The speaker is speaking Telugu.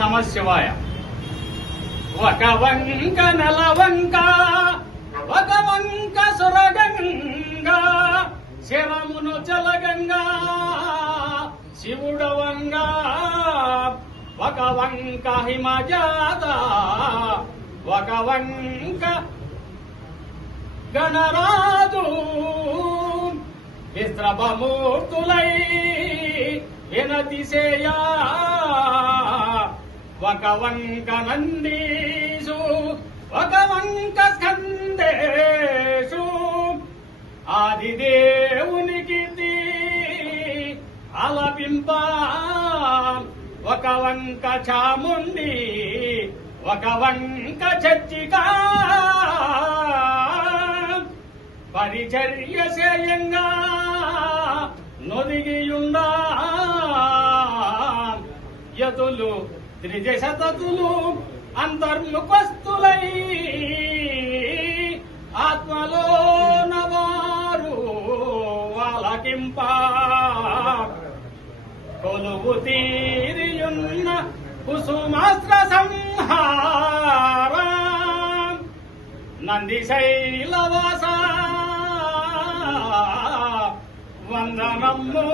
నమ శివాయ. ఒక వంక నలవంక ఒక వంక సురగంగా శరమును చలగంగా శివుడవంగా ఒక వంక హిమజాత ఒక వంక గణరాజు విశ్రభమూర్తులై వినతిసేయా ఒక వంక నందీషు ఒక వంక స్కందేషు ఆదిదేవునికి ఆలపింప ఒక వంక చాముండి ఒక వంక చచ్చిక పరిచర్య చేయంగా నొదిగియుండా యతులు త్రిజశతతులు అంతర్ముఖస్థులై ఆత్మలో నవారు వాలకింప కొలువు తీరియున్న కుసుమాస్త్ర సంహార నందిశైలవాస వందనము.